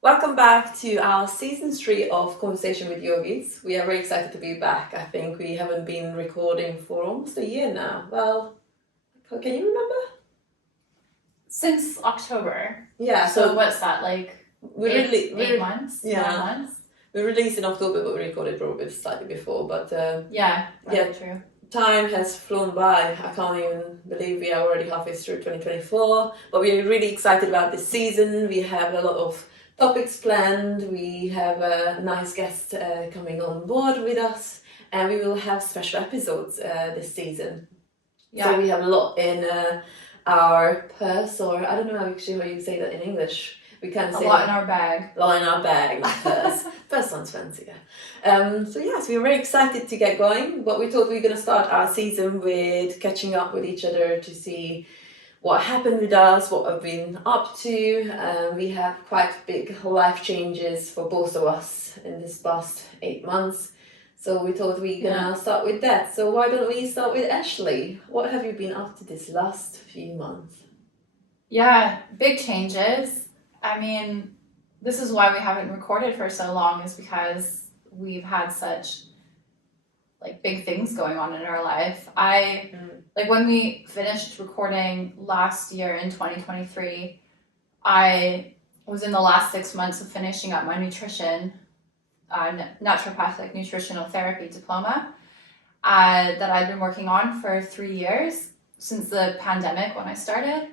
Welcome back to our season 3 of Conversation with Yogis. We are very excited to be back. I think we haven't been recording for almost a year now. Well, can you remember? Since October. Yeah. So what's that, like eight months? Yeah. 9 months? We released in October, but we recorded probably slightly before. But yeah, true. Time has flown by. I can't even believe we are already halfway through 2024. But we are really excited about this season. We have a lot of topics planned. We have a nice guest coming on board with us, and we will have special episodes this season. Yeah. So we have a lot in our purse, or I don't know actually how you say that in English. We can say a lot in our bag. A lot in our bag, not purse. Purse sounds fancier. So yes, we're very excited to get going. But we thought we were going to start our season with catching up with each other to see what happened with us, what we've been up to. We have quite big life changes for both of us in this past 8 months. So we thought we were going to start with that. So why don't we start with Ashley? What have you been up to this last few months? Yeah, big changes. I mean, this is why we haven't recorded for so long, is because we've had such like big things going on in our life. Like when we finished recording last year in 2023, I was in the last 6 months of finishing up my nutrition, Naturopathic Nutritional Therapy diploma that I'd been working on for 3 years since the pandemic when I started.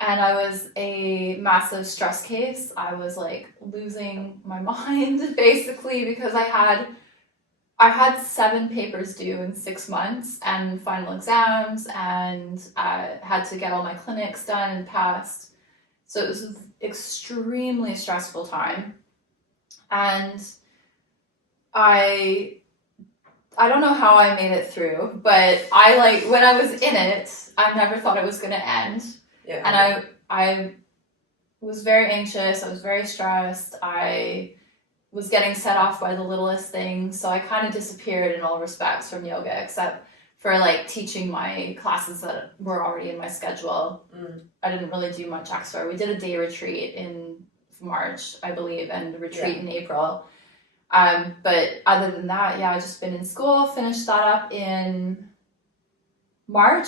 And I was a massive stress case. I was like losing my mind basically because I had 7 papers due in 6 months and final exams, and I had to get all my clinics done and passed. So it was an extremely stressful time. And I don't know how I made it through, but when I was in it, I never thought it was going to end. Yeah. And I was very anxious. I was very stressed. I was getting set off by the littlest things. So I kind of disappeared in all respects from yoga, except for like teaching my classes that were already in my schedule. I didn't really do much extra. We did a day retreat in March, I believe, and a retreat in April. But other than that, I just been in school, finished that up in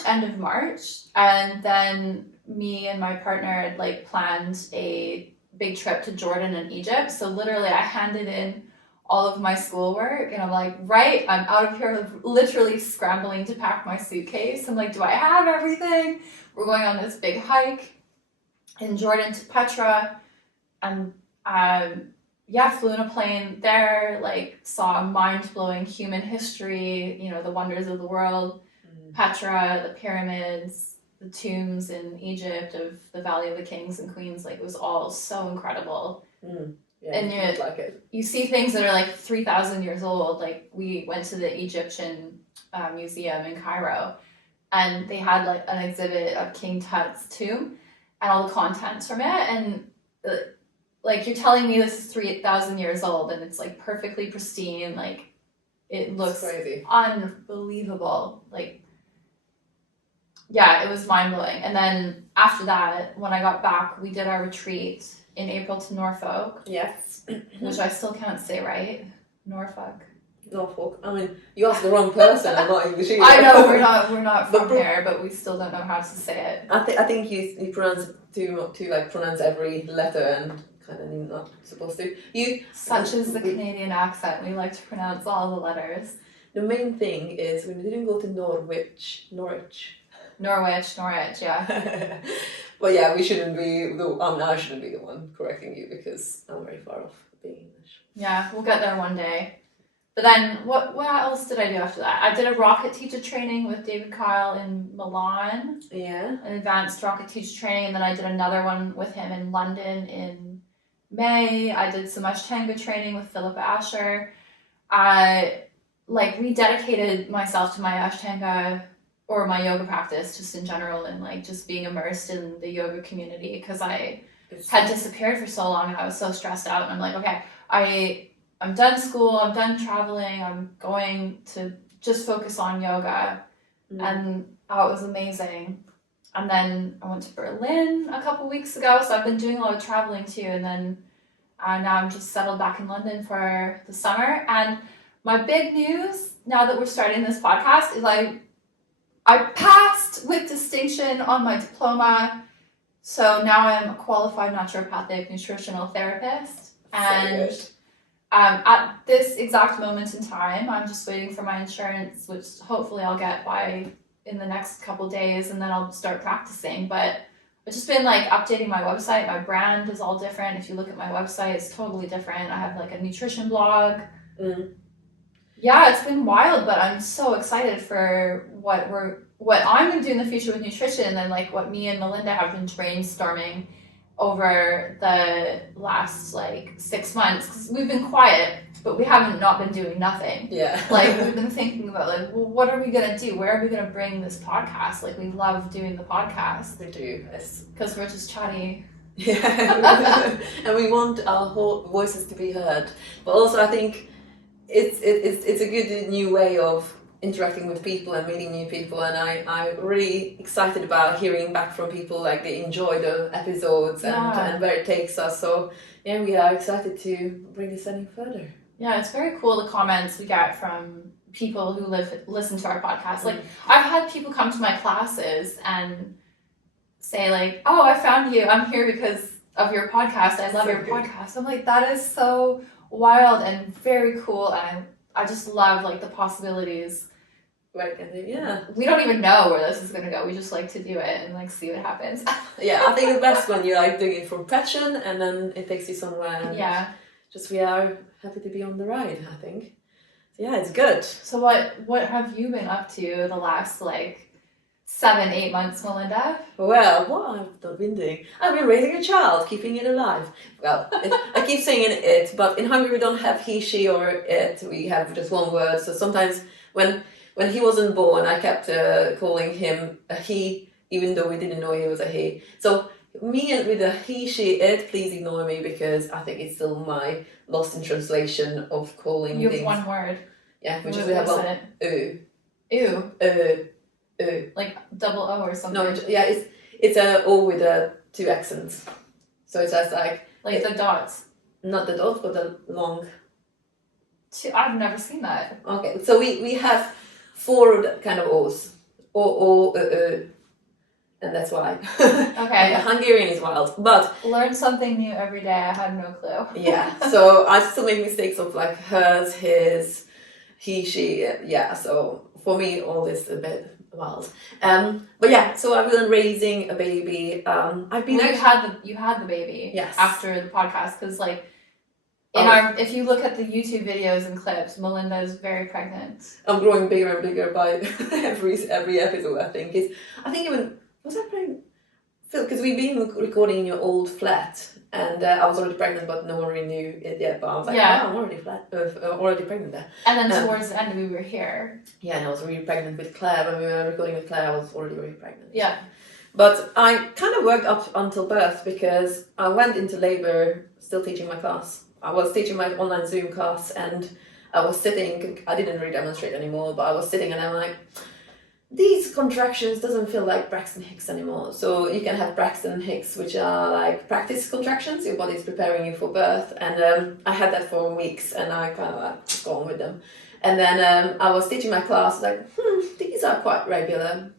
end of March. And then me and my partner had like planned a big trip to Jordan and Egypt. So literally I handed in all of my schoolwork and I'm like, right, I'm out of here, literally scrambling to pack my suitcase. I'm like, do I have everything? We're going on this big hike in Jordan to Petra, and flew in a plane there, like saw mind-blowing human history, the wonders of the world, Petra, the pyramids, the tombs in Egypt of the Valley of the Kings and Queens. Like, it was all so incredible. Yeah, and you see things that are like 3,000 years old. Like, we went to the Egyptian museum in Cairo, and they had like an exhibit of King Tut's tomb and all the contents from it. And like, you're telling me this is 3,000 years old and it's like perfectly pristine. Like, it looks crazy, unbelievable. Like, yeah, it was mind-blowing. And then after that, when I got back, we did our retreat in April to Norfolk. Yes. Which I still can't say right. Norfolk. I mean, you asked the wrong person. I'm not English either. I know, we're not from here, but we still don't know how to say it. I think you pronounce it too like pronounce every letter and kind of not supposed to. Such is the Canadian accent. We like to pronounce all the letters. The main thing is when we didn't go to Norwich, yeah. But yeah, we shouldn't be. I shouldn't be the one correcting you because I'm very far off being English. Yeah, we'll get there one day. But then, what else did I do after that? I did a rocket teacher training with David Kyle in Milan. Yeah. An advanced rocket teacher training, and then I did another one with him in London in May. I did some Ashtanga training with Philippa Asher. I rededicated myself to my Ashtanga or my yoga practice just in general, and like just being immersed in the yoga community, because I had disappeared for so long and I was so stressed out. And I'm like, okay, I'm done school, I'm done traveling, I'm going to just focus on yoga. And it was amazing. And then I went to Berlin a couple weeks ago, so I've been doing a lot of traveling too. And then Now I'm just settled back in London for the summer. And my big news now that we're starting this podcast is I passed with distinction on my diploma. So now I'm a qualified naturopathic nutritional therapist. And at this exact moment in time, I'm just waiting for my insurance, which hopefully I'll get in the next couple days, and then I'll start practicing. But I've just been like updating my website. My brand is all different. If you look at my website, it's totally different. I have like a nutrition blog. Yeah, it's been wild, but I'm so excited for what I'm going to do in the future with nutrition, and then like what me and Melinda have been brainstorming over the last like 6 months, because we've been quiet, but we haven't not been doing nothing. Yeah. Like we've been thinking about like, well, what are we going to do? Where are we going to bring this podcast? Like we love doing the podcast. We do, yes. Because we're just chatty. Yeah. And we want our whole voices to be heard. But also I think it's a good new way of interacting with people and meeting new people, and I'm really excited about hearing back from people, like they enjoy the episodes and where it takes us. So yeah, we are excited to bring this any further. Yeah, it's very cool the comments we get from people who listen to our podcast. Like I've had people come to my classes and say like, oh, I found you, I'm here because of your podcast, I love your podcast. I'm like, that is so wild and very cool, and I just love like the possibilities. Right, and yeah, we don't even know where this is gonna go. We just like to do it and like see what happens. Yeah, I think the best when you're like doing it from passion and then it takes you somewhere. And just we are happy to be on the ride, I think. So yeah, it's good. So what have you been up to the last like 7-8 months, Melinda? Well, what I've been doing? I've been raising a child, keeping it alive. Well, I keep saying it, but in Hungary we don't have he, she, or it. We have just one word. So sometimes when he wasn't born, I kept calling him a he, even though we didn't know he was a he. So me and with a he, she, it, please ignore me, because I think it's still my lost in translation of calling you things. You have one word. Yeah, which is we have one. Ew. Like double O or something. No, yeah, it's a O with two accents. So it's just like the dots. Not the dots, but the long. I've never seen that. Okay, so we have 4 kind of O's. O, and that's why. Okay. Hungarian is wild, but learn something new every day. I had no clue. Yeah, so I still make mistakes of like hers, his, he, she. Yeah, so for me all this a bit wild. But yeah, so I've been raising a baby. I've been you had the baby. Yes. After the podcast, because like if you look at the YouTube videos and clips, Melinda is very pregnant. I'm growing bigger and bigger by every episode. I think even was I pregnant? Because we've been recording in your old flat, and I was already pregnant, but no one really knew it yet. But I was like, I'm already pregnant there. And then towards the end, we were here. Yeah, and I was really pregnant with Claire. When we were recording with Claire, I was already really pregnant. Yeah. But I kind of worked up until birth, because I went into labour still teaching my class. I was teaching my online Zoom class, and I was sitting, I didn't really demonstrate anymore, but I was sitting and I'm like, these contractions doesn't feel like Braxton Hicks anymore. So you can have Braxton Hicks, which are like practice contractions, your body's preparing you for birth. And I had that for weeks, and I kind of like go on with them. And then I was teaching my class, like, these are quite regular.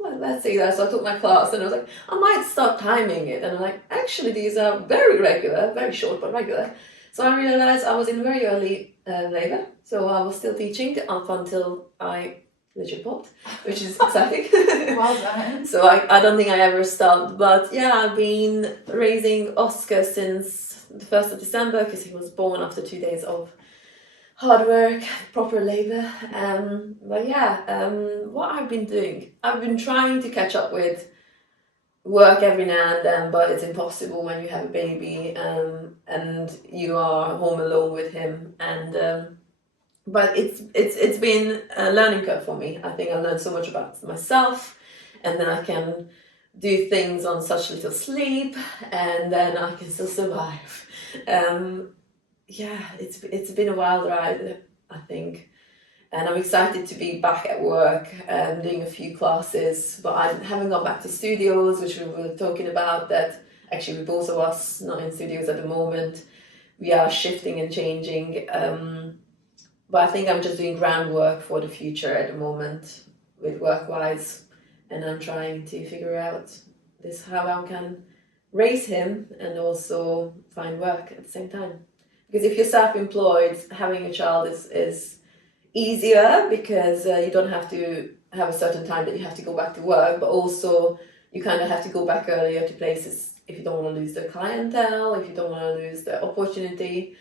Well, let's see that. So I took my class and I was like, I might start timing it. And I'm like, actually, these are very regular, very short, but regular. So I realized I was in very early labour. So I was still teaching up until I legit popped, which is exciting. Well done. So I don't think I ever stopped. But yeah, I've been raising Oscar since the 1st of December, because he was born after 2 days of hard work, proper labour. But yeah, what I've been doing, I've been trying to catch up with work every now and then, but it's impossible when you have a baby and you are home alone with him. And but it's been a learning curve for me. I think I learned so much about myself, and then I can do things on such little sleep, and then I can still survive. Yeah, it's been a wild ride, I think. And I'm excited to be back at work, doing a few classes, but I haven't gone back to studios, which we were talking about, that actually with both of us not in studios at the moment. we are shifting and changing. But I think I'm just doing groundwork for the future at the moment with work-wise, and I'm trying to figure out how I can raise him and also find work at the same time. Because if you're self-employed, having a child is easier because you don't have to have a certain time that you have to go back to work, but also you kind of have to go back earlier to places if you don't want to lose the clientele, if you don't want to lose the opportunity.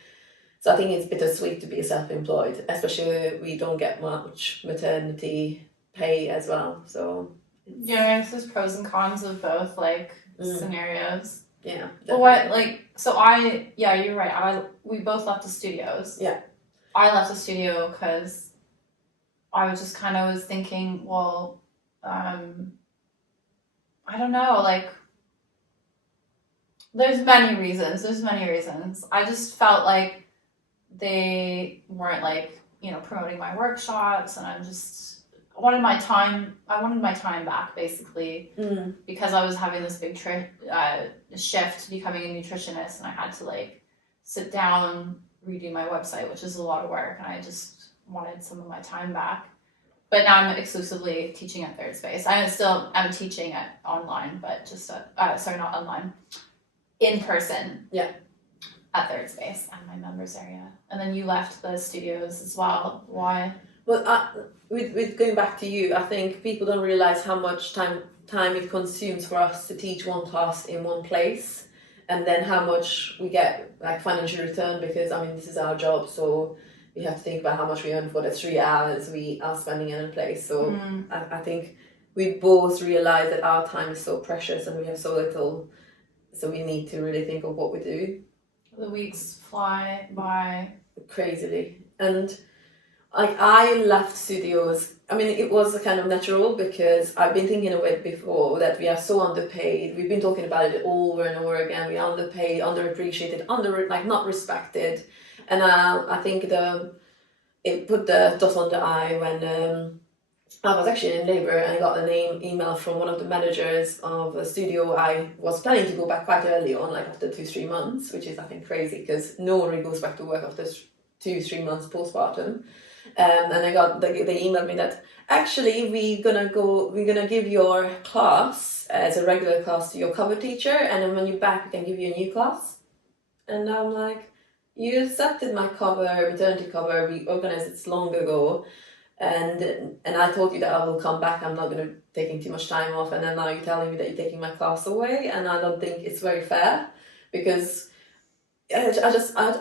So I think it's bittersweet to be self-employed, especially we don't get much maternity pay as well. So yeah, there's pros and cons of both scenarios. Yeah. But you're right. We both left the studios. Yeah. I left the studio because I was just kind of was thinking, well, I don't know, there's many reasons. I just felt like they weren't promoting my workshops, and I wanted my time back basically, because I was having this big shift to becoming a nutritionist, and I had to sit down, redo my website, which is a lot of work, and I just wanted some of my time back. But now I'm exclusively teaching at Third Space. I'm teaching at online, but just not online, in person. Yeah. At Third Space and my members area. And then you left the studios as well. Why? Well, with going back to you, I think people don't realize how much time it consumes for us to teach one class in one place, and then how much we get financial return, because this is our job, so we have to think about how much we earn for the 3 hours we are spending in a place. So I think we both realize that our time is so precious and we have so little, so we need to really think of what we do. The weeks fly by crazily, and I left studios. It was kind of natural, because I've been thinking of it before, that we are so underpaid. We've been talking about it over and over again. We're underpaid, underappreciated, not respected. And I think it put the dot on the I when I was actually in labour, and I got an email from one of the managers of a studio. I was planning to go back quite early on, after 2-3 months, which is I think crazy, because no one really goes back to work after 2-3 months postpartum. And I got they emailed me that actually we're gonna give your class as a regular class to your cover teacher, and then when you're back we can give you a new class. And I'm like, you accepted my maternity cover, we organized it long ago. And I told you that I will come back, I'm not going to taking too much time off, and then now you're telling me that you're taking my class away, and I don't think it's very fair, because I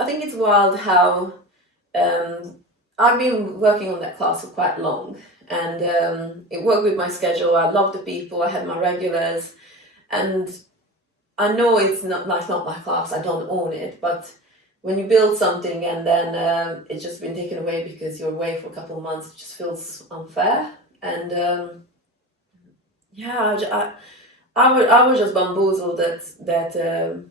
think it's wild how I've been working on that class for quite long, and it worked with my schedule. I loved the people, I had my regulars, and I know it's not my class, I don't own it, but when you build something and then it's just been taken away because you're away for a couple of months, it just feels unfair. And I was just bamboozled that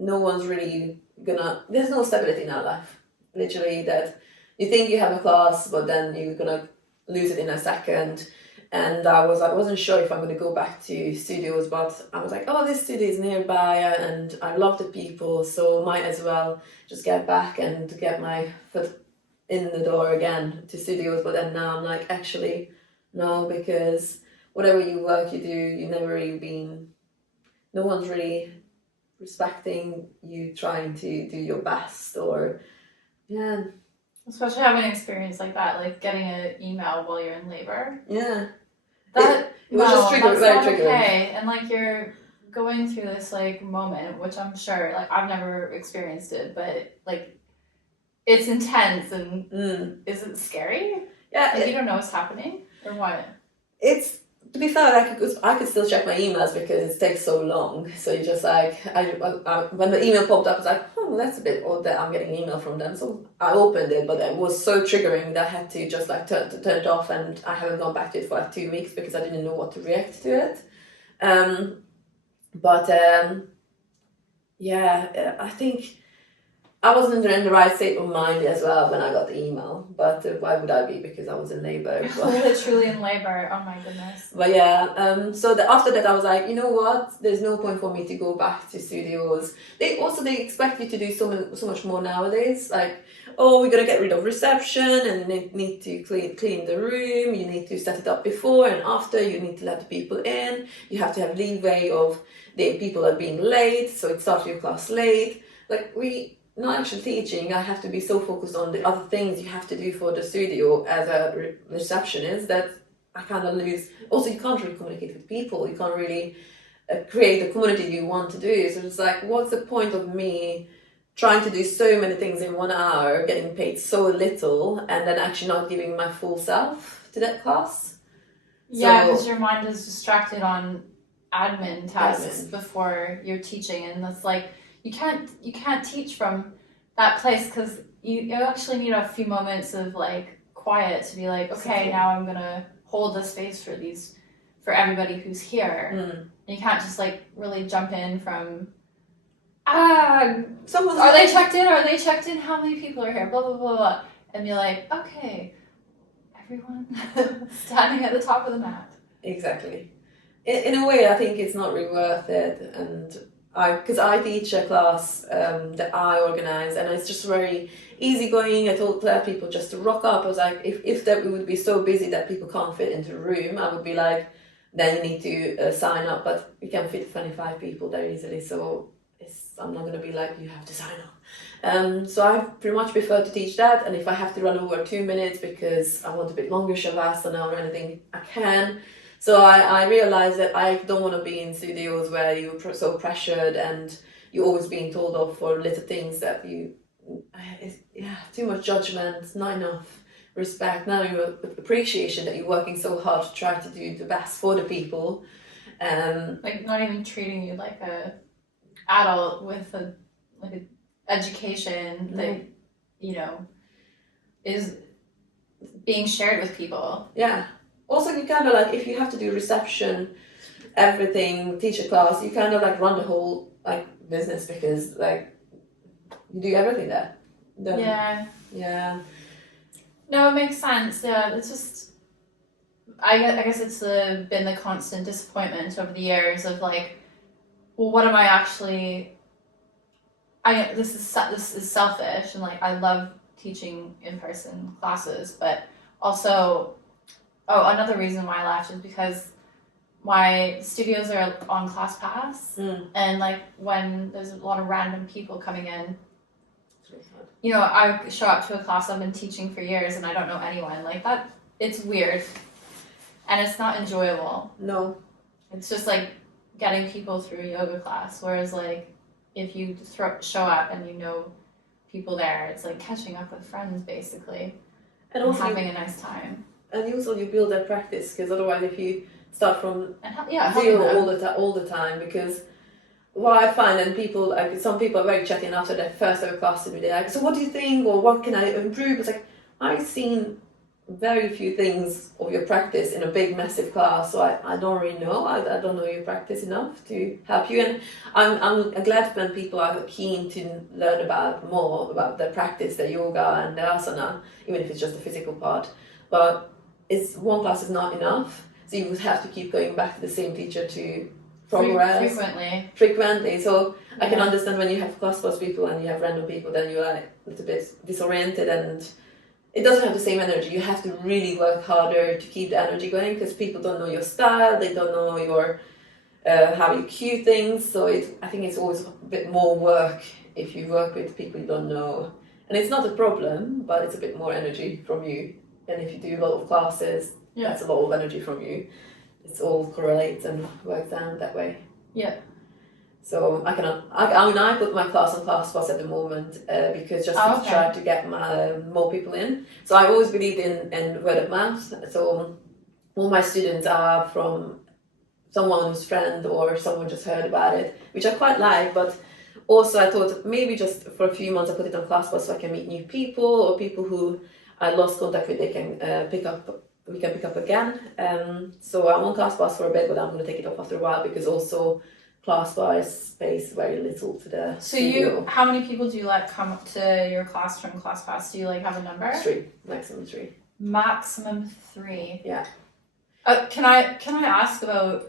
no one's really there's no stability in our life. Literally, that you think you have a class, but then you're gonna lose it in a second. And I wasn't sure if I'm going to go back to studios, but I was like, oh, this studio is nearby and I love the people, so might as well just get back and get my foot in the door again to studios. But then now I'm like, actually, no, because whatever work you do, you never really no one's really respecting you trying to do your best, or, yeah. Especially having an experience like that, getting an email while you're in labor. Yeah. It was just very triggering. Okay. And you're going through this moment, which I'm sure I've never experienced it, but it's intense, and is it scary? Yeah. You don't know what's happening, or what? It's, to be fair, I could still check my emails because it takes so long. So you just when the email popped up, I was like, oh, that's a bit odd that I'm getting an email from them. So I opened it, but it was so triggering that I had to just turn it off, and I haven't gone back to it for 2 weeks because I didn't know what to react to it. I think I wasn't in the right state of mind as well when I got the email, but why would I be? Because I was in labor. Literally in labor. Oh my goodness. But yeah, so after that I was like, you know what? There's no point for me to go back to studios. They expect you to do so much more nowadays. Like, oh, we're gonna get rid of reception, and you need to clean the room. You need to set it up before and after. You need to let the people in. You have to have leeway of the people are being late, so it starts your class late. Like not actually teaching, I have to be so focused on the other things you have to do for the studio as a receptionist that I kind of lose. Also, you can't really communicate with people. You can't really create the community you want to do. So it's like, what's the point of me trying to do so many things in 1 hour, getting paid so little, and then actually not giving my full self to that class? Yeah, because your mind is distracted on admin tasks before you're teaching, and that's like, you can't teach from that place, because you actually need a few moments of like quiet to be like, okay, now I'm gonna hold the space for everybody who's here. And you can't just like really jump in from are they checked in, how many people are here, blah blah blah blah, and be like, okay, everyone standing at the top of the map. Exactly. In a way, I think it's not really worth it, and because I teach a class that I organize, and it's just very easygoing. I told people just to rock up. I was like, if that we would be so busy that people can't fit into the room, I would be like, then you need to sign up. But we can fit 25 people there easily, so I'm not going to be like, you have to sign up. So I pretty much prefer to teach that, and if I have to run over 2 minutes because I want a bit longer shavasana or anything, I can. So I realized that I don't want to be in studios where you're so pressured and you're always being told off for little things that too much judgment, not enough respect, not enough appreciation that you're working so hard to try to do the best for the people. Like not even treating you like a adult with a education that, is being shared with people. Yeah. Also, you kind of like, if you have to do reception, everything, teach a class, you kind of like run the whole like business, because like you do everything there. Yeah. No, it makes sense. Yeah, it's just, I guess it's been the constant disappointment over the years of like, well, what am I actually? This is selfish, and like I love teaching in-person classes, but also. Oh, another reason why I left is because my studios are on ClassPass, and like when there's a lot of random people coming in, I show up to a class I've been teaching for years and I don't know anyone. Like that, it's weird, and it's not enjoyable. No, it's just like getting people through a yoga class. Whereas like if you show up and people there, it's like catching up with friends basically, and also having a nice time. And also you build that practice, because otherwise if you start from zero all the time, because what I find, and people, like some people are very chatty, after their first ever class to me, they're like, so what do you think, or what can I improve? It's like, I've seen very few things of your practice in a big massive class, so I don't really know. I don't know your practice enough to help you, and I'm glad when people are keen to learn more about their practice, their yoga and their asana, even if it's just the physical part. But one class is not enough, so you would have to keep going back to the same teacher to progress frequently. So I can understand when you have ClassPass people and you have random people, then you're like a little bit disoriented and it doesn't have the same energy. You have to really work harder to keep the energy going, because people don't know your style, they don't know your how you cue things. So I think it's always a bit more work if you work with people you don't know, and it's not a problem, but it's a bit more energy from you. And if you do a lot of classes, that's a lot of energy from you. It's all correlates and works down that way. Yeah. So I put my class on ClassPass at the moment because just to try to get more people in. So I always believed in word of mouth. So all my students are from someone's friend or someone just heard about it, which I quite like. But also I thought maybe just for a few months I put it on ClassPass so I can meet new people, or people who I lost contact with, they can we can pick up again. So I'm on ClassPass for a bit, but I'm going to take it off after a while, because also class-wise space, very little to the So studio. how many people do you let come up to your class from ClassPass? Do you like have a number? 3, maximum 3. Maximum 3. Yeah. Can I ask about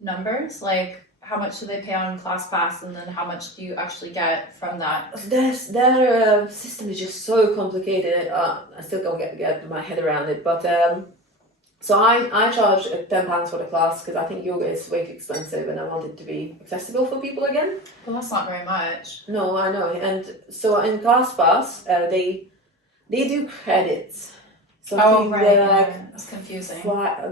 numbers? Like, how much do they pay on ClassPass, and then how much do you actually get from that? Their system is just so complicated. I still can't get my head around it. But so I charge £10 for the class because I think yoga is way too expensive, and I want it to be accessible for people again. Well, that's not very much. No, I know. And so in ClassPass, they do credits. So I think they're like, that's confusing.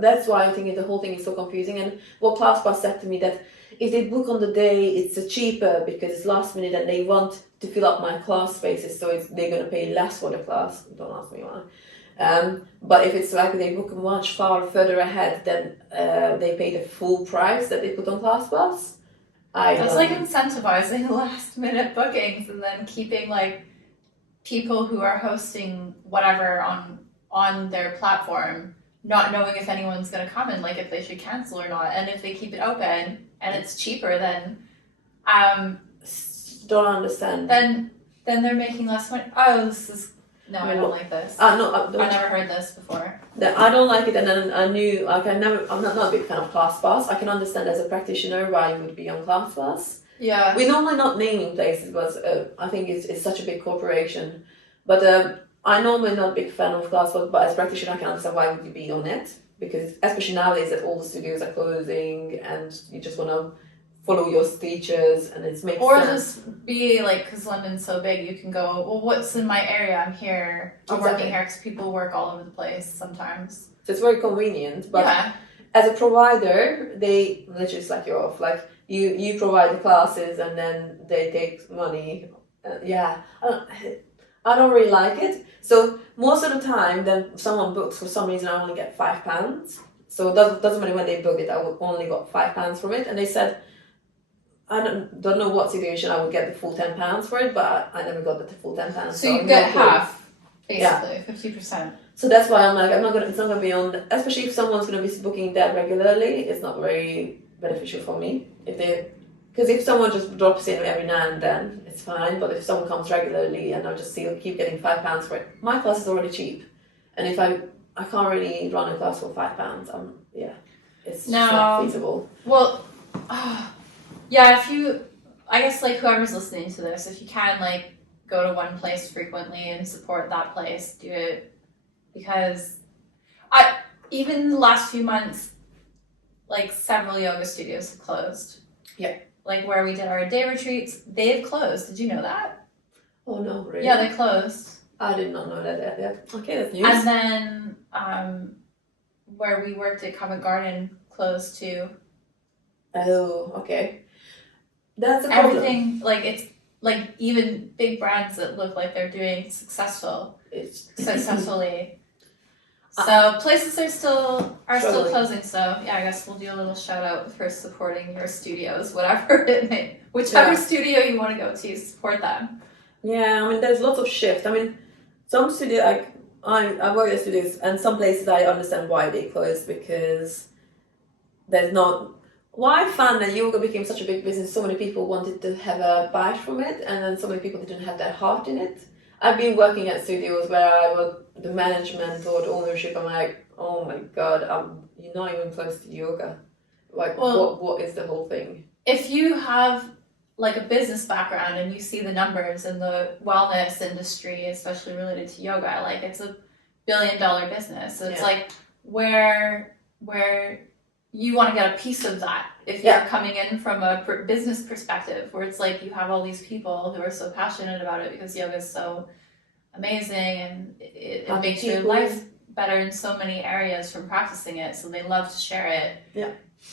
That's why I think the whole thing is so confusing. And what ClassPass said to me that if they book on the day, it's cheaper because it's last minute and they want to fill up my class spaces, so they're going to pay less for the class. Don't ask me why. But if it's like they book much far further ahead, then they pay the full price that they put on ClassPass. That's like incentivizing last minute bookings and then keeping like people who are hosting whatever on their platform not knowing if anyone's going to come and like if they should cancel or not. And if they keep it open and it's cheaper, then don't understand. Then they're making less money. Oh, this is I don't like this. No, I've never heard this before. I don't like it, and then I knew like I'm not a big fan of ClassPass. I can understand as a practitioner why you would be on ClassPass. Yeah. We're normally not naming places, but I think it's such a big corporation. But I'm normally not a big fan of ClassPass, but as a practitioner I can understand why would you be on it, because especially nowadays that all the studios are closing and you just want to follow your teachers and it makes or sense. Just be like, because London's so big, you can go, well, what's in my area? I'm here. I'm working here, because people work all over the place sometimes. So it's very convenient, but yeah. As a provider, they literally slack you off. Like you provide the classes and then they take money. I don't really like it. So most of the time, then someone books for some reason, I only get £5. So it doesn't matter when they book it. I only got £5 from it, and they said, I don't know what situation I would get the full £10 for it, but I never got the full £10. So you get half, basically, 50%. So that's why I'm like, it's not gonna be on, especially if someone's gonna be booking that regularly, it's not very beneficial for me. Because if someone just drops in every now and then, it's fine. But if someone comes regularly and I just keep getting £5 for it, my class is already cheap, and if I can't really run a class for £5, it's not feasible. Well. Yeah, I guess like whoever's listening to this, if you can like go to one place frequently and support that place, do it, because even the last few months, like several yoga studios have closed. Yeah. Like where we did our day retreats, they've closed. Did you know that? Oh no, really? Yeah, they closed. I did not know that yet. Okay, that's news. And then where we worked at Covent Garden closed too. Oh, okay. That's a problem. Everything, like it's like even big brands that look like they're doing successfully. So places are still closing. So yeah, I guess we'll do a little shout out for supporting your studios, whatever it may, whichever studio you want to go to, support them. Yeah, I mean there's lots of shift. I mean some studios, like I work at studios, and some places I understand why they closed, because there's not. Why I found that yoga became such a big business, so many people wanted to have a bite from it, and then so many people didn't have their heart in it. I've been working at studios where the management or the ownership, I'm like, oh my god, you're not even close to yoga. Like, what is the whole thing? If you have like a business background and you see the numbers in the wellness industry, especially related to yoga, like it's $1 billion business. So it's like where you want to get a piece of that if you're coming in from a business perspective, where it's like you have all these people who are so passionate about it because yoga is so amazing and it makes your life better in so many areas from practicing it, so they love to share it. Yeah.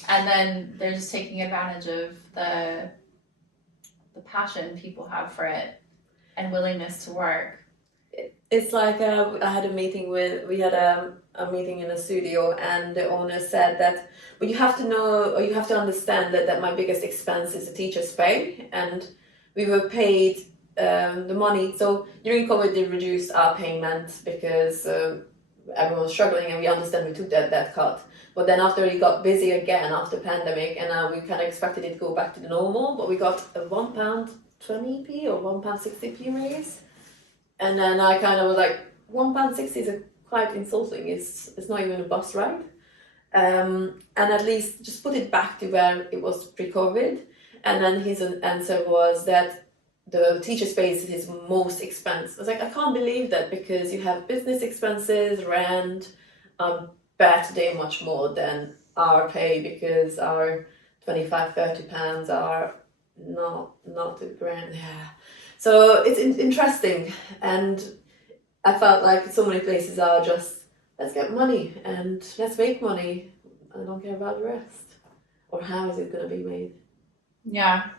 And then they're just taking advantage of the passion people have for it and willingness to work. It's like I had a meeting we had a meeting in a studio, and the owner said that, but you have to know, or you have to understand that my biggest expense is the teacher's pay, and we were paid the money. So during COVID, they reduced our payment because everyone was struggling, and we understand we took that cut. But then after it got busy again after pandemic, and now we kind of expected it to go back to the normal, but we got a £1.20p or £1.60p raise. And then I kind of was like, £1.60 is quite insulting. It's not even a bus ride. And at least just put it back to where it was pre-COVID. And then his answer was that the teacher space is his most expensive. I was like, I can't believe that, because you have business expenses, rent. Bet they much more than our pay, because our £25-30 are not a grand. Yeah. So it's interesting, and I felt like so many places are just, let's get money and let's make money. I don't care about the rest, or how is it going to be made. Yeah.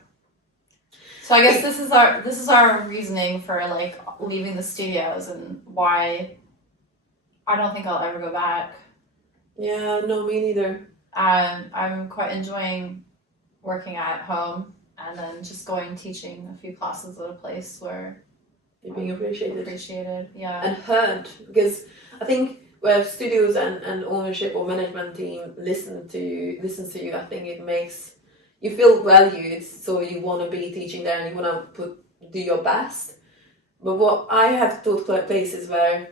So I guess this is our reasoning for like leaving the studios, and why I don't think I'll ever go back. Yeah, no, me neither. I'm quite enjoying working at home, and then just going teaching a few classes at a place where you're being appreciated. Yeah. And heard, because I think where studios and ownership or management team listens to you, I think it makes you feel valued, so you want to be teaching there and you want to do your best. But what I have taught places where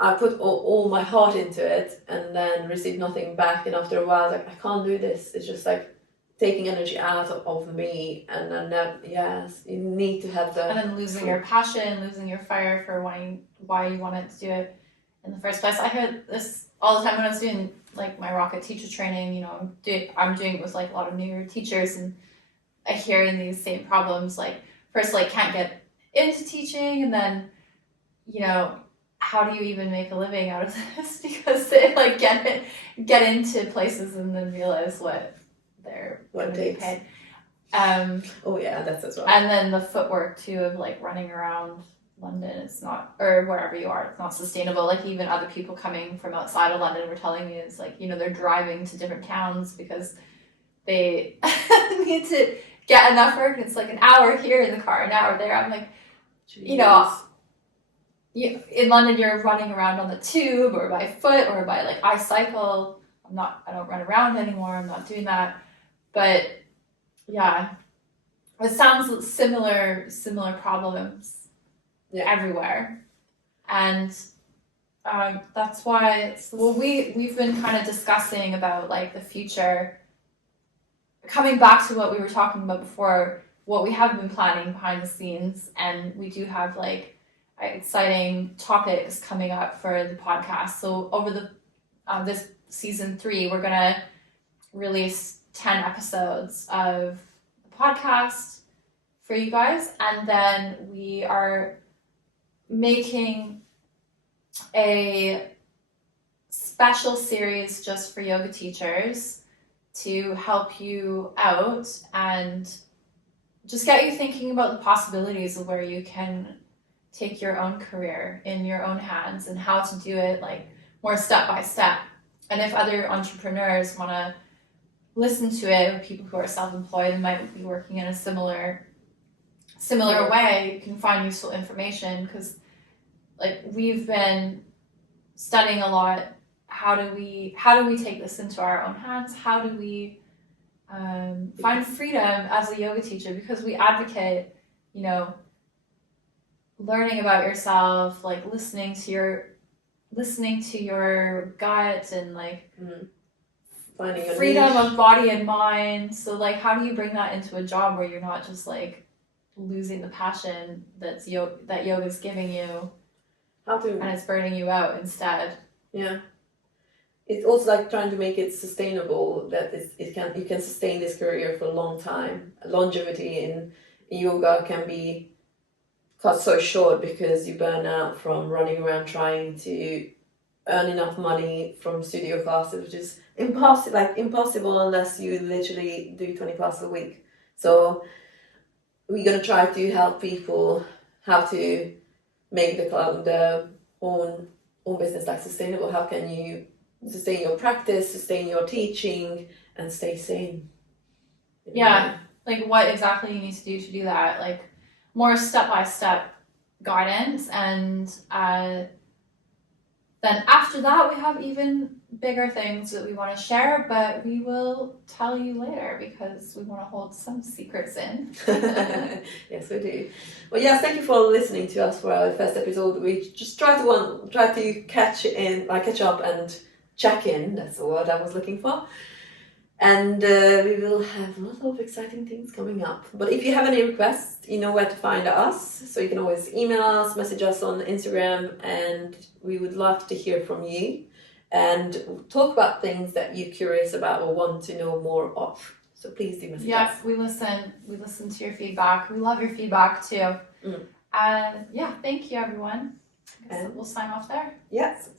I put all my heart into it and then receive nothing back, and after a while, like, I can't do this. It's just like taking energy out of me, and then yes, you need to have the. And then losing your passion, losing your fire for why you wanted to do it in the first place. I heard this all the time when I was doing like my rocket teacher training. You know, I'm doing it with like a lot of newer teachers, and I hearing these same problems. Like first, like can't get into teaching, and then how do you even make a living out of this? Because they like get into places and then realize what they're going to be paid. Oh yeah, that's as well. And then the footwork too of like running around London, it's not, or wherever you are, it's not sustainable. Like even other people coming from outside of London were telling me it's like, they're driving to different towns because they need to get enough work. It's like an hour here in the car, an hour there. I'm like, jeez. In London, you're running around on the tube or by foot or by like I cycle. I don't run around anymore. I'm not doing that. But yeah, it sounds similar problems everywhere. And that's why we've been kind of discussing about like the future, coming back to what we were talking about before, what we have been planning behind the scenes. And we do have like exciting topics coming up for the podcast. So over this season 3, we're gonna release 10 episodes of the podcast for you guys, and then we are making a special series just for yoga teachers to help you out and just get you thinking about the possibilities of where you can take your own career in your own hands and how to do it like more step by step. And if other entrepreneurs want to listen to it, or people who are self-employed and might be working in a similar way, you can find useful information, because like we've been studying a lot. How do we take this into our own hands? How do we find freedom as a yoga teacher? Because we advocate, learning about yourself, like listening to your gut, and like finding a freedom niche of body and mind. So like, how do you bring that into a job where you're not just like losing the passion that yoga is giving you, and it's burning you out instead? Yeah, it's also like trying to make it sustainable, that you can sustain this career for a long time. Longevity in yoga can be cut so short because you burn out from running around trying to earn enough money from studio classes, which is impossible unless you literally do 20 classes a week. So we're going to try to help people how to make the own business like sustainable. How can you sustain your practice, sustain your teaching, and stay sane? Yeah, like what exactly you need to do that, like more step-by-step guidance, and then after that, we have even bigger things that we want to share, but we will tell you later because we want to hold some secrets in. Yes, we do. Well, yes, thank you for listening to us for our first episode. We just try to catch up and check in. That's the word I was looking for. And we will have a lot of exciting things coming up. But if you have any requests, you know where to find us. So you can always email us, message us on Instagram, and we would love to hear from you and talk about things that you're curious about or want to know more of. So please do message us. We listen to your feedback. We love your feedback too. And yeah, thank you everyone. I guess we'll sign off there. Yes.